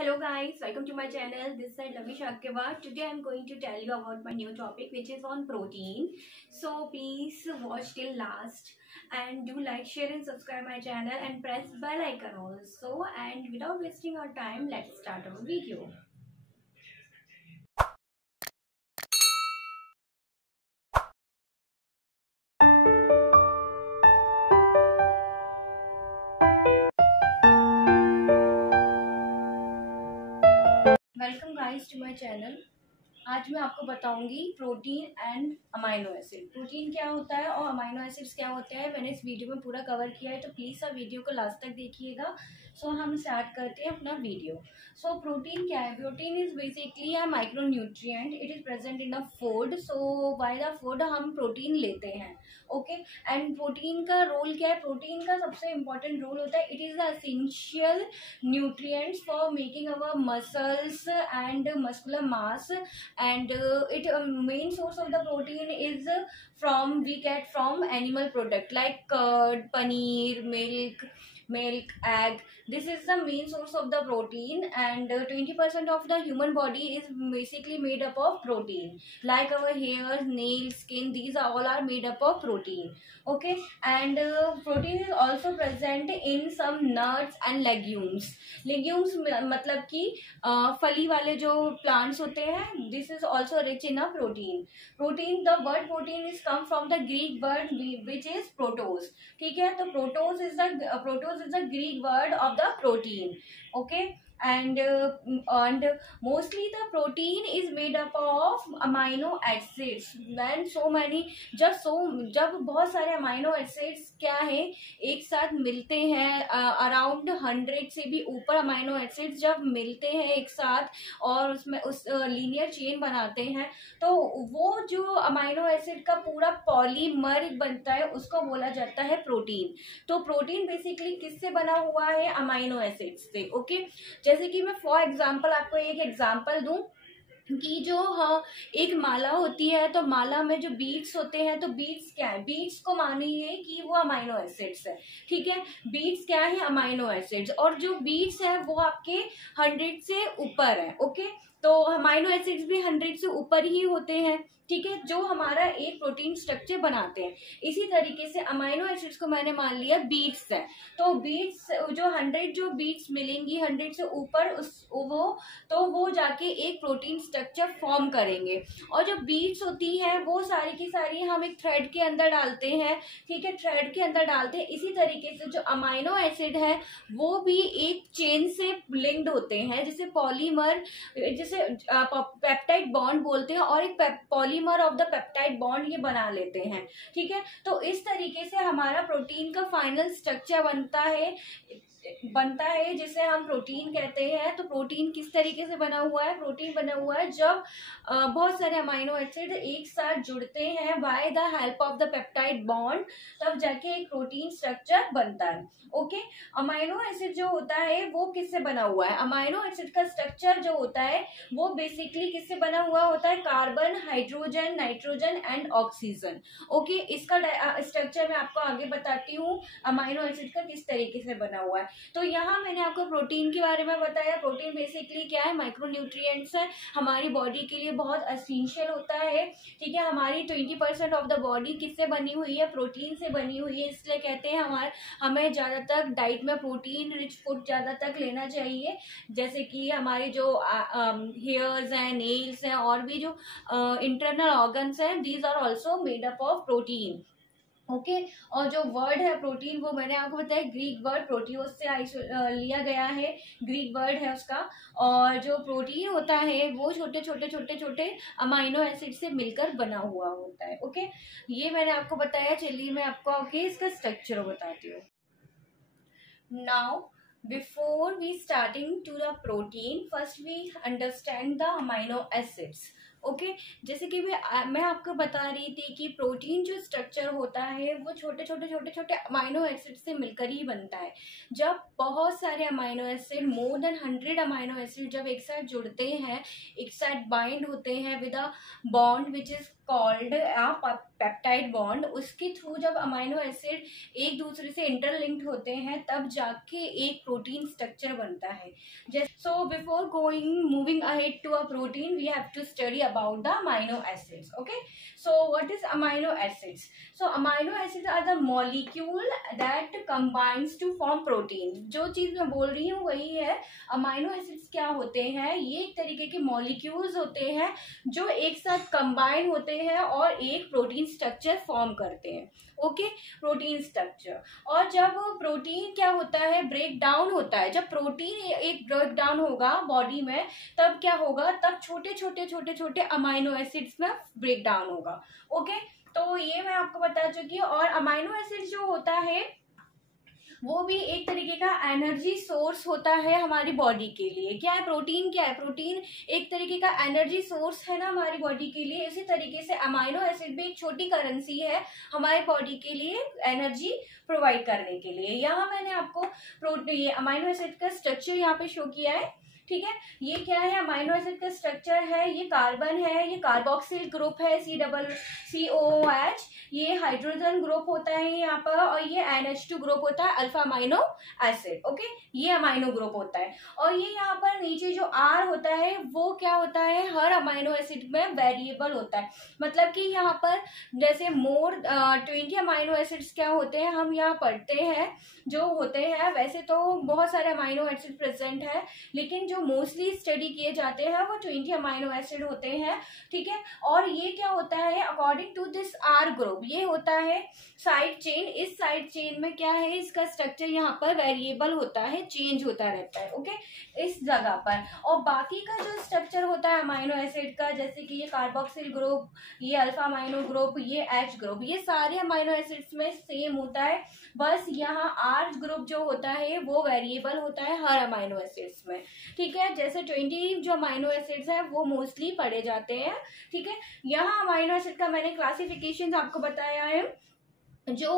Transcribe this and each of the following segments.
Hello guys, welcome to my channel. This is Lavi Shakkewa. Today I'm going to tell you about my new topic which is on protein. So please watch till last and do like, share and subscribe my channel and press bell icon also. And without wasting our time, let's start our video. Welcome guys to my channel. आज मैं आपको बताऊंगी protein and amino acid. Protein क्या होता है और amino acids क्या होते हैं, मैंने इस वीडियो में पूरा कवर किया है, तो प्लीज़ आप वीडियो को लास्ट तक देखिएगा। सो हम स्टार्ट करते हैं अपना वीडियो। सो प्रोटीन क्या है? Protein is basically a micro nutrient, it is present in a food. So by the food हम प्रोटीन लेते हैं। ओके, एंड प्रोटीन का रोल क्या है? प्रोटीन का सबसे इम्पॉर्टेंट रोल होता है, it is the essential nutrients for making our muscles and muscular mass. And it main source of the protein is we get from animal product like curd, paneer, milk, egg. This is the main source of the protein, and 20% of the human body is basically made up of protein, like our hairs, nails, skin. These are all are made up of protein. Okay, and protein is also present in some nuts and legumes. Legumes मतलब कि फली वाले जो plants होते हैं, this is also rich in a protein. Protein, the word protein is come from the Greek word which is protos. ठीक है, तो protos is the Greek word of the protein. Okay, and mostly the protein is made up of amino acids. When so many जब बहुत सारे amino acids क्या है एक साथ मिलते हैं, अराउंड 100 से भी ऊपर अमाइनो एसिड्स जब मिलते हैं एक साथ और उसमें उस लीनियर चेन बनाते हैं, तो वो जो अमाइनो एसिड का पूरा पॉलीमर बनता है उसको बोला जाता है प्रोटीन. तो प्रोटीन बेसिकली किससे बना हुआ है? अमाइनो एसिड्स से. ओके, जैसे कि मैं फॉर एग्जांपल आपको एक एग्जांपल दूं कि जो एक माला होती है, तो माला में जो बीड्स होते हैं, तो बीड्स क्या है? बीड्स को मानिए कि वो अमाइनो एसिड्स है. ठीक है, बीड्स क्या है? Amino acids. और जो बीड्स है वो आपके 100 से ऊपर है. ओके, तो अमाइनो एसिड्स भी 100 से ऊपर ही होते हैं. ठीक है, जो हमारा एक प्रोटीन स्ट्रक्चर बनाते हैं. इसी तरीके से अमाइनो एसिड्स को मैंने मान लिया बीड्स है, तो बीड्स जो 100 जो बीड्स मिलेंगी 100 से ऊपर वो जाके एक प्रोटीन स्ट्रक्चर फॉर्म करेंगे. और जो बीड्स होती हैं वो सारी की सारी हम एक थ्रेड के अंदर डालते हैं. ठीक है, थ्रेड के अंदर डालते हैं. इसी तरीके से जो अमाइनो एसिड है वो भी एक चेन से लिंक्ड होते हैं, जैसे पॉलीमर, जैसे पेप्टाइड बॉन्ड बोलते हैं, और एक polymer of the peptide bond ये बना लेते हैं. ठीक है, तो इस तरीके से हमारा प्रोटीन का फाइनल स्ट्रक्चर बनता है जिसे हम प्रोटीन कहते हैं. तो प्रोटीन किस तरीके से बना हुआ है? प्रोटीन बना हुआ है जब बहुत सारे अमाइनो एसिड एक साथ जुड़ते हैं by the help of the peptide bond, तब जाके एक प्रोटीन स्ट्रक्चर बनता है. ओके, अमाइनो एसिड जो होता है वो किससे बना हुआ है? अमाइनो एसिड का स्ट्रक्चर जो होता है वो बेसिकली किससे बना हुआ होता है? Carbon, hydrogen, nitrogen and oxygen. Okay, इसका स्ट्रक्चर मैं आपको आगे बताती हूँ अमाइनो एसिड का किस तरीके से बना हुआ है. तो यहाँ मैंने आपको प्रोटीन के बारे में बताया. प्रोटीन बेसिकली क्या है? माइक्रो न्यूट्रिएंट्स है, हमारी बॉडी के लिए बहुत एसेंशियल होता है. ठीक है, हमारी 20% ऑफ द बॉडी किससे बनी हुई है? प्रोटीन से बनी हुई है. इसलिए कहते हैं हमें ज़्यादातर डाइट में प्रोटीन रिच फूड ज़्यादा तक लेना चाहिए, जैसे कि हमारे जो हेयर्स हैं, नेल्स हैं, और भी जो इंटरनल ऑर्गन्स हैं, these are also made up of protein. Okay, और जो वर्ड है प्रोटीन वो मैंने आपको बताया ग्रीक वर्ड प्रोटियोस से लिया गया है, ग्रीक वर्ड है उसका. और जो प्रोटीन होता है वो छोटे अमाइनो एसिड से मिलकर बना हुआ होता है. ओके, ये मैंने आपको बताया. चलिए मैं आपको इसका स्ट्रक्चर बताती हूँ. Now before we starting to the protein, first we understand the amino acids. Okay, जैसे कि मैं आपको बता रही थी कि प्रोटीन जो स्ट्रक्चर होता है वो छोटे अमाइनो एसिड से मिलकर ही बनता है. जब बहुत सारे amino acid, more than 100 amino acid जब एक साथ जुड़ते हैं, एक साथ बाइंड होते हैं with a bond which is called peptide bond, उसके थ्रू जब अमाइनो एसिड एक दूसरे से इंटरलिंक्ड होते हैं तब जाके एक प्रोटीन स्ट्रक्चर बनता है। So before moving ahead to a protein we have to study about the amino acids. Okay, so what is amino acids? So amino acids are the molecule that combines to form protein. जो चीज मैं बोल रही हूँ वही है। Amino acids क्या होते हैं? ये एक तरीके के मॉलिक्यूल्स होते हैं जो एक साथ कंबाइन होते हैं और एक प्रोटीन स्ट्रक्चर फॉर्म करते हैं। Okay, protein structure. और जब प्रोटीन क्या होता है, ब्रेक डाउन होता है, जब प्रोटीन एक ब्रेक डाउन होगा बॉडी में तब क्या होगा, तब छोटे छोटे छोटे छोटे अमाइनो एसिड्स में ब्रेक डाउन होगा। ओके, तो ये मैं आपको बता चुकी हूँ। और अमाइनो एसिड जो होता है वो भी एक तरीके का एनर्जी सोर्स होता है हमारी बॉडी के लिए। क्या है प्रोटीन? क्या है प्रोटीन? एक तरीके का एनर्जी सोर्स है ना हमारी बॉडी के लिए। इसी तरीके से अमाइनो एसिड भी एक छोटी करेंसी है हमारी बॉडी के लिए एनर्जी प्रोवाइड करने के लिए। यहाँ मैंने आपको ये अमाइनो एसिड का स्ट्रक्चर यहाँ पे शो किया है। ठीक है, ये क्या है? अमाइनो एसिड का स्ट्रक्चर है, ये कार्बन है, ये कार्बोक्सिल ग्रुप है COOH, ये हाइड्रोजन ग्रुप होता है यहाँ पर, और ये NH2 ग्रुप होता है अल्फा अमाइनो एसिड। ओके, ये अमाइनो ग्रुप होता है। और ये यहाँ पर नीचे जो R होता है वो क्या होता है, हर अमाइनो एसिड में वेरिएबल होता है। मतलब कि यहाँ पर जैसे 20 अमाइनो एसिड्स क्या होते हैं हम यहाँ पढ़ते हैं जो होते हैं। वैसे तो बहुत सारे अमाइनो एसिड प्रेजेंट है, लेकिन जो मोस्टली स्टडी किए जाते हैं वो 20 अमाइनो एसिड होते हैं। ठीक है, और ये क्या होता है, according to this R group, ये होता है साइड चेन। इस साइड चेन में क्या है, इसका स्ट्रक्चर यहाँ पर वेरिएबल होता है, चेंज होता रहता है। ओके, इस जगह पर। और बाकी का जो स्ट्रक्चर होता है अमाइनो एसिड का, जैसे कि ये कार्बोक्सिल ग्रुप, ये अल्फा अमाइनो ग्रुप, ये H ग्रुप, ये सारे अमाइनो एसिड्स में सेम होता है। बस यहाँ R ग्रुप जो होता है वो वेरिएबल होता है हर अमाइनो एसिड्स में। ठीक है, जैसे 20 जो अमाइनो एसिड्स हैं वो मोस्टली पढ़े जाते हैं। ठीक है, यहाँ अमाइनो एसिड का मैंने क्लासिफिकेशन आपको बताया है, जो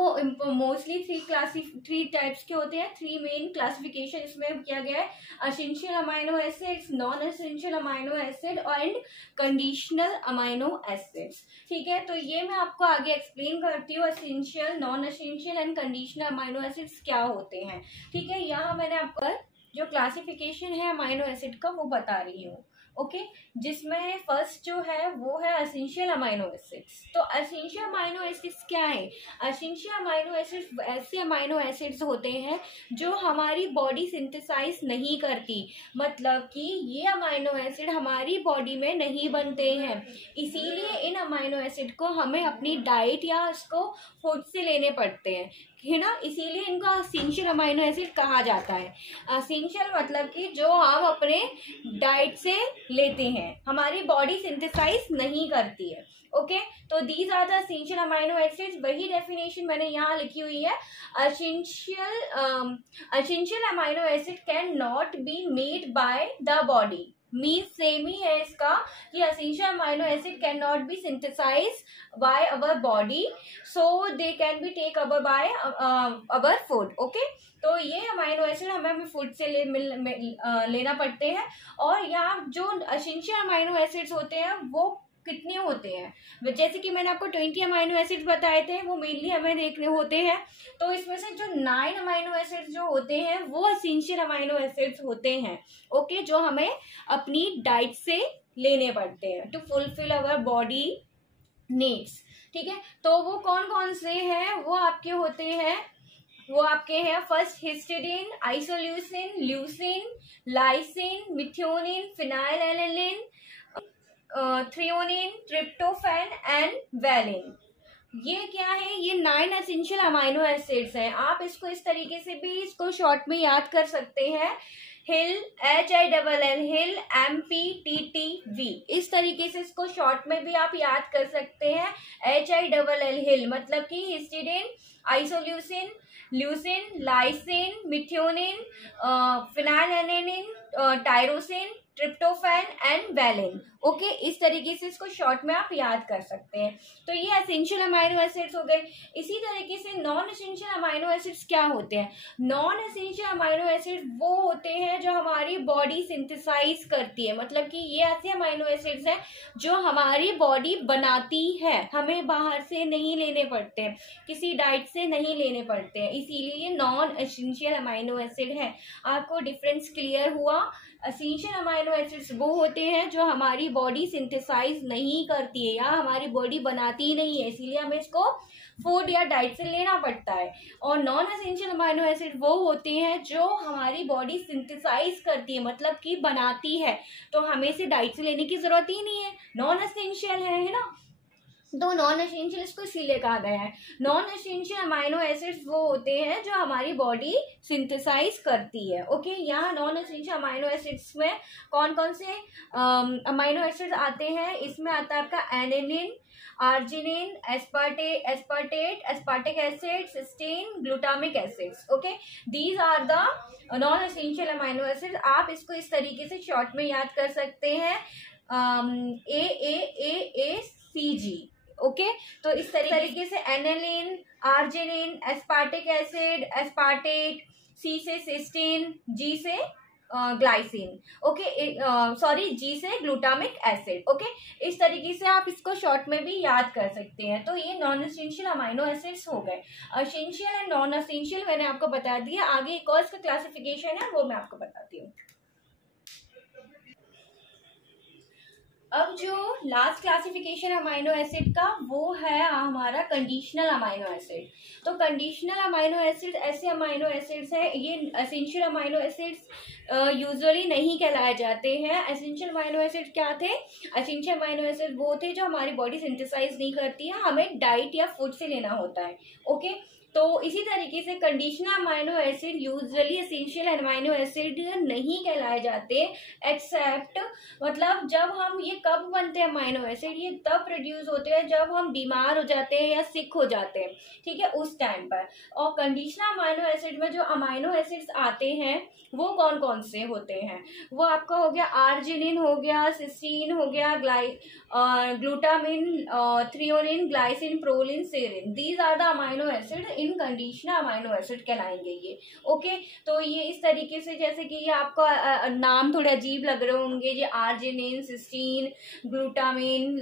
मोस्टली 3 टाइप्स के होते हैं। 3 मेन क्लासिफिकेशन इसमें किया गया है, essential amino acids, non essential amino acid and conditional amino acids. ठीक है, तो ये मैं आपको आगे एक्सप्लेन करती हूँ essential, non essential and conditional amino acids क्या होते हैं। ठीक है, यहाँ मैंने आपको जो क्लासिफिकेशन है अमाइनो एसिड का वो बता रही हूँ। ओके, जिसमें फर्स्ट जो है वो है एसेंशियल अमाइनो एसिड्स। तो एसेंशियल अमाइनो एसिड्स क्या है? एसेंशियल अमाइनो एसिड्स ऐसे अमाइनो एसिड्स होते हैं जो हमारी बॉडी सिंथेसाइज नहीं करती। मतलब कि ये अमाइनो एसिड हमारी बॉडी में नहीं बनते हैं, इसीलिए इन अमाइनो एसिड को हमें अपनी डाइट या उसको फूड से लेने पड़ते हैं, है ना। इसीलिए इनको एसेंशियल अमाइनो एसिड कहा जाता है। एसेंशियल मतलब कि जो हम अपने डाइट से लेते हैं, हमारी बॉडी सिंथेसाइज नहीं करती है। ओके, तो these are the essential amino acids. वही डेफिनेशन मैंने यहाँ लिखी हुई है, essential amino acid can not be made by the body. Means same ही है इसका कि essential amino acid can not be synthesize by our body, so they can be take our by our food. Okay, तो ये amino acid हमें food से लेना पड़ते हैं। और यहाँ जो एसेंशियल अमाइनो एसिड्स होते हैं वो कितने होते हैं, जैसे कि मैंने आपको 20 अमाइनो एसिड्स बताए थे, वो मेनली हमें देखने होते हैं। तो इसमें से जो 9 अमाइनो एसिड्स जो होते हैं वो एसेंशियल अमाइनो एसिड्स होते हैं। ओके, जो हमें अपनी डाइट से लेने पड़ते हैं to fulfil our body needs. ठीक है, तो वो कौन कौन से हैं? वो आपके होते हैं, वो आपके हैं first histidine, isoleucine, leucine, lysine, methionine, phenylalanine, threonine, tryptophan and valine. ये क्या है? ये 9 एसेंशियल अमाइनो एसिड्स हैं। आप इसको इस तरीके से भी इसको शॉर्ट में याद कर सकते हैं, हिल, HILL, हिल, MPTTV। इस तरीके से इसको शॉर्ट में भी आप याद कर सकते हैं, HILL, हिल मतलब कि histidine, isoleucine, leucine, lysine, methionine, phenylalanine, tyrosine, tryptophan and valine. Okay, इस तरीके से इसको शॉर्ट में आप याद कर सकते हैं। तो ये एसेंशियल अमाइनो एसिड्स हो गए। इसी तरीके से नॉन एसेंशियल अमाइनो एसिड्स क्या होते हैं? नॉन एसेंशियल अमाइनो एसिड्स वो होते हैं जो हमारी बॉडी सिंथेसाइज करती है, मतलब कि ये ऐसे अमाइनो एसिड्स हैं जो हमारी बॉडी बनाती है, हमें बाहर से नहीं लेने पड़ते हैं, किसी डाइट से नहीं लेने पड़ते हैं, इसीलिए ये नॉन एसेंशियल अमाइनो एसिड है। आपको डिफरेंस क्लियर हुआ? एसेंशियल अमाइनो एसिड्स वो होते हैं जो हमारी बॉडी सिंथेसाइज नहीं करती है या हमारी बॉडी बनाती ही नहीं है, इसीलिए हमें इसको फूड या डाइट से लेना पड़ता है। और नॉन एसेंशियल अमाइनो एसिड वो होते हैं जो हमारी बॉडी सिंथेसाइज करती है, मतलब कि बनाती है, तो हमें इसे डाइट से लेने की जरूरत ही नहीं है, नॉन एसेंशियल है ना। तो नॉन एसेंशियल इसको इसीलिए कहा गया है। नॉन एसेंशियल अमाइनो एसिड्स वो होते हैं जो हमारी बॉडी सिंथेसाइज करती है। ओके, यहाँ नॉन एसेंशियल अमाइनो एसिड्स में कौन कौन से अमाइनो एसिड्स आते हैं? इसमें आता है आपका alanine, arginine, aspartic acid, cysteine, glutamic acids. Okay, these are the non essential amino acid. आप इसको इस तरीके से शॉर्ट में याद कर सकते हैं, AAAACG। ओके, तो इस तरीके से alanine, arginine, aspartic acid, aspartate, C से सिस्टीन, जी से ग्लाइसिन। ओके, सॉरी, जी से ग्लूटामिक एसिड। ओके, इस तरीके से आप इसको शॉर्ट में भी याद कर सकते हैं। तो ये नॉन एसेंशियल अमाइनो एसिड्स हो गए। एसेंशियल एंड नॉन एसेंशियल मैंने आपको बता दिया। आगे एक और इसका क्लासिफिकेशन है, वो मैं आपको बताती हूँ। अब जो लास्ट क्लासिफिकेशन अमाइनो एसिड का वो है हमारा कंडीशनल अमाइनो एसिड। तो कंडीशनल अमाइनो एसिड ऐसे अमाइनो एसिड्स हैं, ये एसेंशियल अमाइनो एसिड्स यूजुअली नहीं कहलाए जाते हैं। एसेंशियल अमाइनो एसिड क्या थे? एसेंशियल अमाइनो एसिड वो थे जो हमारी बॉडी सिंथेसाइज नहीं करती है, हमें डाइट या फूड से लेना होता है। ओके, तो इसी तरीके से conditional amino acid usually essential amino acid नहीं कहलाए जाते, एक्सेप्ट मतलब जब हम ये कब बनते हैं अमाइनो एसिड, ये तब प्रोड्यूस होते हैं जब हम बीमार हो जाते हैं या सिक हो जाते हैं, ठीक है, उस टाइम पर। और कंडीशनल अमाइनो एसिड में जो अमाइनो एसिड्स आते हैं वो कौन कौन से होते हैं? वो आपका हो गया आर्जिनिन, हो गया सिस्टीन, हो गया glutamine, threonine, glycine, proline, serine. These are the amino acid in conditional amino acid कहलाएंगे ये। ओके, तो ये इस तरीके से, जैसे कि ये आपका नाम थोड़े अजीब लग रहे होंगे, ये arginine, cysteine, glutamine,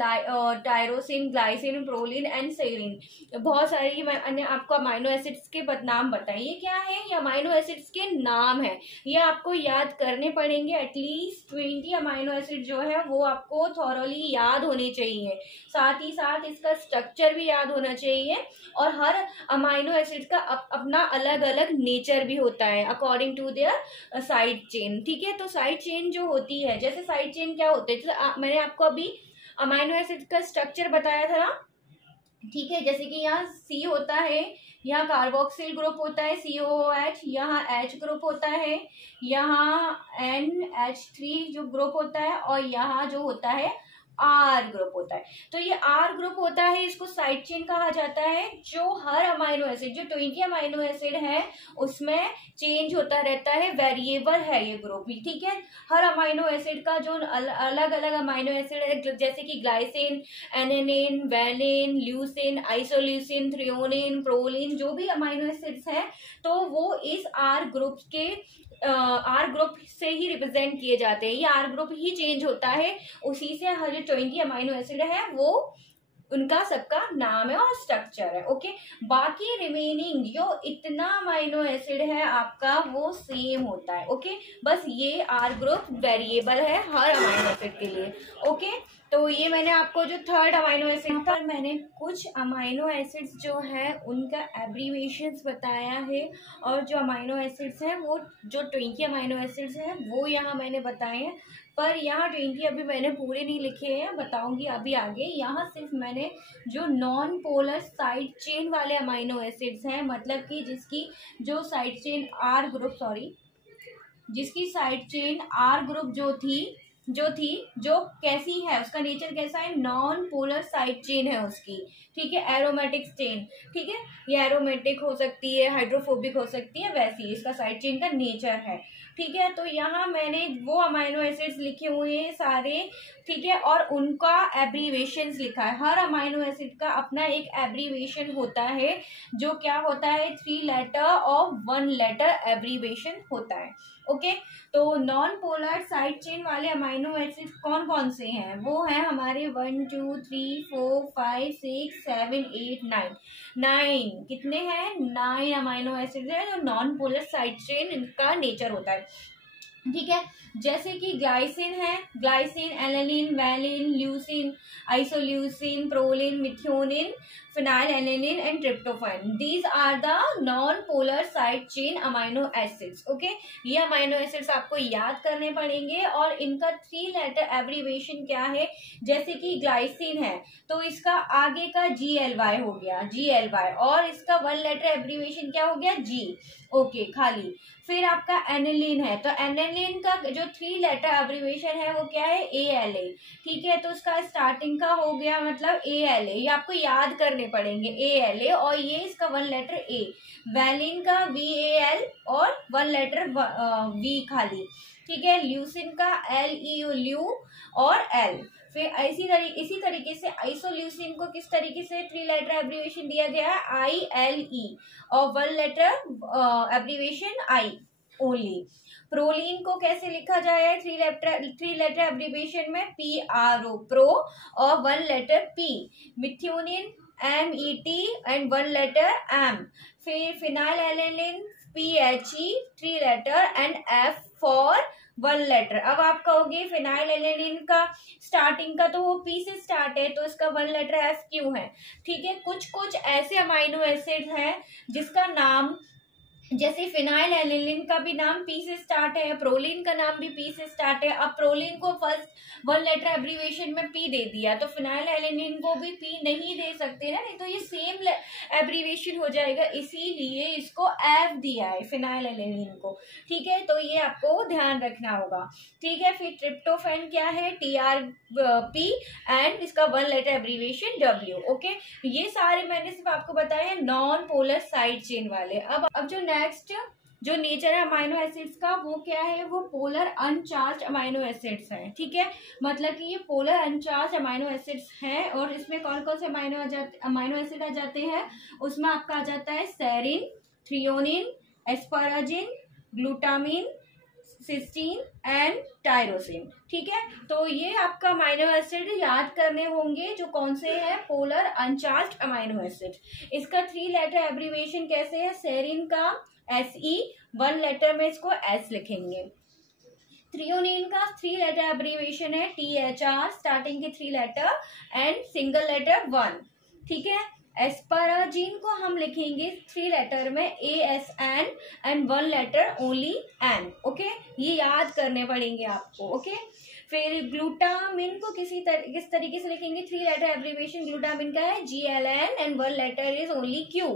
tyrosine, glycine, proline and serine, बहुत सारे मैंने आपको अमाइनो एसिड्स के नाम बताए। ये क्या है? ये अमाइनो एसिड्स के नाम है, ये आपको याद करने पड़ेंगे। एटलीस्ट 20 अमाइनो एसिड जो है वो आपको थॉरोली याद होने चाहिए, साथ ही साथ इसका स्ट्रक्चर भी याद होना चाहिए। और हर अमाइनो एसिड का अपना अलग अलग नेचर भी होता है according to their side chain, ठीक है। तो साइड चेन जो होती है, जैसे साइड चेन क्या होते हैं, जैसे मैंने आपको अभी अमाइनो एसिड का स्ट्रक्चर बताया था ना, ठीक है, जैसे कि यहाँ C होता है, यहाँ कार्बोक्सिल ग्रुप होता है COOH, यहाँ H ग्रुप होता है, यहाँ NH3 जो ग्रुप होता है, और यहाँ जो होता है R ग्रुप होता है। तो ये R ग्रुप होता है, इसको साइड चेन कहा जाता है। जो हर अमाइनो एसिड, जो 20 अमाइनो एसिड है उसमें चेंज होता रहता है, वेरिएबल है ये ग्रुप भी, ठीक है। हर अमाइनो एसिड का जो अलग अलग अमाइनो एसिड है, जैसे कि glycine, alanine, valine, leucine, isoleucine, threonine, proline, जो भी अमाइनो एसिड्स हैं तो वो इस R ग्रुप के ग्रुप से ही रिप्रेजेंट किए जाते हैं। ये R ग्रुप ही चेंज होता है, उसी से हर जो 20 अमाइनो एसिड है वो उनका सबका नाम है और स्ट्रक्चर है। ओके, बाकी रिमेनिंग जो इतना अमाइनो एसिड है आपका वो सेम होता है। ओके, बस ये R ग्रुप वेरिएबल है हर अमाइनो एसिड के लिए। ओके, तो ये मैंने आपको जो थर्ड अमाइनो एसिड पर मैंने कुछ अमाइनो एसिड्स जो है उनका एब्रीविएशंस बताया है, और जो अमाइनो एसिड्स हैं वो जो 20 अमाइनो एसिड्स हैं वो यहाँ मैंने बताए हैं। पर यहाँ 20 अभी मैंने पूरे नहीं लिखे हैं, बताऊंगी अभी आगे। यहाँ सिर्फ मैंने जो नॉन पोलर साइड चेन वाले अमाइनो एसिड्स हैं, मतलब कि जिसकी जो साइड चेन जिसकी साइड चेन R ग्रुप जो कैसी है, उसका नेचर कैसा है, नॉन पोलर साइड चेन है उसकी, ठीक है, एरोमेटिक चेन, ठीक है, ये एरोमेटिक हो सकती है, हाइड्रोफोबिक हो सकती है, वैसी इसका साइड चेन का नेचर है, ठीक है। तो यहाँ मैंने वो अमाइनो एसिड्स लिखे हुए हैं सारे, ठीक है, और उनका एब्रीवेशंस लिखा है। हर अमाइनो एसिड का अपना एक एब्रीवेशन होता है, जो क्या होता है 3 लेटर और 1 लेटर एब्रीवेशन होता है। ओके, तो नॉन पोलर साइड चेन वाले अमाइनो एसिड कौन कौन से हैं? वो हैं हमारे 1 2 3 4 5 6 7 8 9 9 कितने हैं? 9 अमाइनो एसिड है जो नॉन पोलर साइड चेन इनका नेचर होता है, ठीक है। जैसे कि ग्लाइसिन है, glycine, alanine, valine, leucine, isoleucine, proline, methionine, phenylalanine and tryptophan. These are the non polar side chain amino acids. Okay, ये अमाइनो एसिड्स आपको याद करने पड़ेंगे और इनका 3 लेटर एब्रीवेशन क्या है? जैसे कि ग्लाइसिन है तो इसका आगे का GLY हो गया, GLY, और इसका 1 लेटर एब्रीवेशन क्या हो गया? G। ओके, खाली। फिर आपका एनिलीन है, तो एनिलीन का जो 3 लेटर एब्रीवेशन है वो क्या है? ALA, ठीक है। तो उसका स्टार्टिंग का हो गया मतलब ALA, ये आपको याद करने पड़ेंगे ALA, और ये इसका 1 लेटर A। वैलिन का VAL और 1 लेटर V खाली, ठीक है। ल्यूसिन का LEU, ल्यू और L। फिर इसी तरीके से आइसोल्यूसिन को किस तरीके से 3 लेटर एब्रीवेशन दिया गया है? ILE, और 1 letter abbreviation I only. Proline को कैसे लिखा जाए 3 लेटर एब्रीवेशन में? PRO, प्रो, और 1 letter P। Methionine MET and 1 letter M। फिर phenylalanine PHE, 3 letter, and F for 1 letter. अब आप कहोगे फिनाइल एलेनिन का स्टार्टिंग का तो वो P से स्टार्ट है तो इसका 1 लेटर F क्यों है? ठीक है, कुछ कुछ ऐसे अमाइनो एसिड हैं जिसका नाम, जैसे फिनाइल एलिलिन का भी नाम P से स्टार्ट है, प्रोलिन का नाम भी P से स्टार्ट है। अब प्रोलिन को फर्स्ट 1 लेटर एब्रीवेशन में P दे दिया तो फिनाइल एलिलिन को भी P नहीं दे सकते ना, नहीं तो ये सेम एब्रीवेशन हो जाएगा, इसीलिए इसको F दिया है फिनाइल एलिलिन को, ठीक है। तो ये आपको ध्यान रखना होगा, ठीक है। फिर ट्रिप्टोफैन क्या है? TRP, एंड इसका 1 लेटर एब्रीवेशन W। ओके, ये सारे मैंने सिर्फ आपको बताए हैं नॉन पोलर साइड चेन वाले। अब जो नेक्स्ट जो नेचर है अमाइनो एसिड्स का वो क्या है? वो पोलर अनचार्ज अमाइनो एसिड्स हैं, ठीक है। मतलब कि ये पोलर अनचार्ज अमाइनो एसिड्स हैं, और इसमें कौन कौन से अमाइनो एसिड आ जाते हैं? उसमें आपका आ जाता है serine, threonine, asparagine, glutamine, cysteine and tyrosine, ठीक है। तो ये आपका अमाइनो एसिड याद करने होंगे जो कौन से हैं? Polar uncharged amino acid. इसका 3 लेटर एब्रीवेशन कैसे है? सेरिन का SE, 1 लेटर में इसको S लिखेंगे। थ्रियोनिन का 3 लेटर एब्रीवेशन है THR, स्टार्टिंग के 3 लेटर एंड सिंगल लेटर 1, ठीक है। एस्पाराजिन को हम लिखेंगे 3 लेटर में ASN and 1 letter only N। Okay, ये याद करने पड़ेंगे आपको। ओके, फिर ग्लूटामिन को किस तरीके से लिखेंगे? 3 लेटर एब्रीवेशन ग्लूटामिन का है GLN and 1 letter is only Q।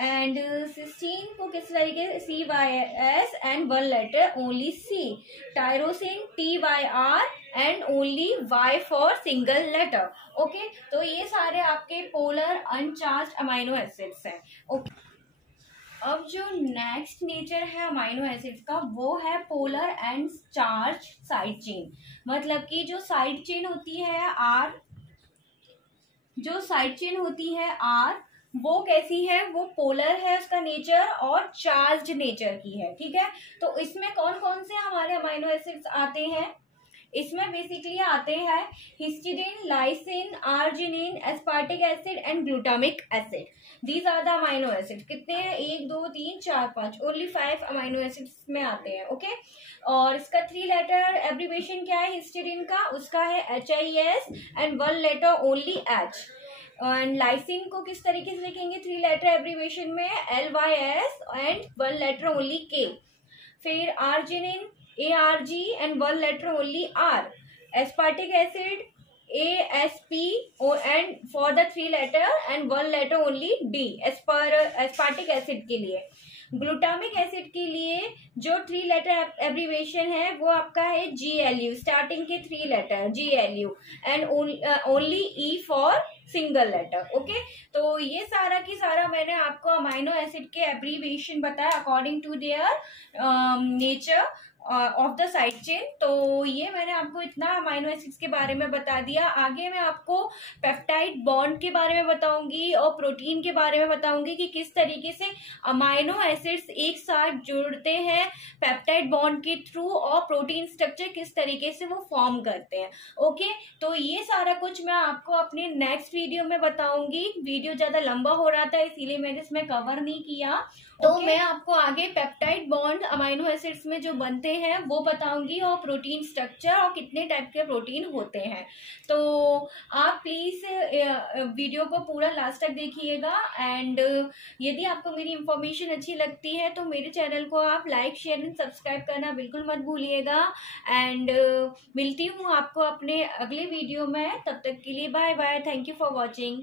And cysteine को किस तरीके से? CYS and 1 letter only C। Tyrosine TYR and only Y for single letter. Okay, तो ये सारे आपके पोलर अनचार्ज अमाइनो एसिड्स हैं। ओके, अब जो नेक्स्ट नेचर है अमाइनो एसिड्स का वो है polar and charge side chain. मतलब कि जो साइड चेन होती है R, जो साइड चेन होती है R वो कैसी है? वो पोलर है उसका नेचर और चार्ज नेचर की है, ठीक है। तो इसमें कौन कौन से हमारे अमाइनो एसिड्स आते हैं? इसमें बेसिकली आते हैं histidine, lysine, arginine, aspartic acid and glutamic acid. These are the amino acid. कितने हैं? 1 2 3 4 5, ओनली 5 अमाइनो एसिड्स में आते हैं। ओके, और इसका 3 लेटर एब्रीवेशन क्या है हिस्टिडीन का? उसका है HIS and 1 letter only H। And lysine को किस तरीके से लिखेंगे 3 लेटर एब्रीवेशन में? LYS and 1 letter only K। फिर arginine ARG and 1 letter only R। Aspartic acid ASP and for the 3 letter and 1 letter only D aspartic acid के लिए। Glutamic acid के लिए जो 3 लेटर एब्रीवेशन है वो आपका है GLU, स्टार्टिंग के 3 letter GLU and only E for single letter. Okay, तो ये सारा की सारा मैंने आपको अमाइनो एसिड के एब्रीवेशन बताया according to their nature of the side chain. तो ये मैंने आपको इतना अमाइनो एसिड्स के बारे में बता दिया। आगे मैं आपको पेप्टाइड बॉन्ड के बारे में बताऊंगी और प्रोटीन के बारे में बताऊंगी कि किस तरीके से अमाइनो एसिड्स एक साथ जुड़ते हैं पेप्टाइड बॉन्ड के थ्रू और प्रोटीन स्ट्रक्चर किस तरीके से वो फॉर्म करते हैं। ओके, तो ये सारा कुछ मैं आपको अपने नेक्स्ट वीडियो में बताऊंगी। वीडियो ज्यादा लंबा हो रहा था इसीलिए मैंने इसमें कवर नहीं किया। तो मैं आपको आगे पेप्टाइड बॉन्ड अमाइनो एसिड्स में जो बनते हैं वो बताऊंगी और प्रोटीन स्ट्रक्चर और कितने टाइप के प्रोटीन होते हैं। तो आप प्लीज वीडियो को पूरा लास्ट तक देखिएगा। एंड यदि आपको मेरी इंफॉर्मेशन अच्छी लगती है तो मेरे चैनल को आप लाइक शेयर एंड सब्सक्राइब करना बिल्कुल मत भूलिएगा। एंड मिलती हूँ आपको अपने अगले वीडियो में। तब तक के लिए bye bye. Thank you for watching.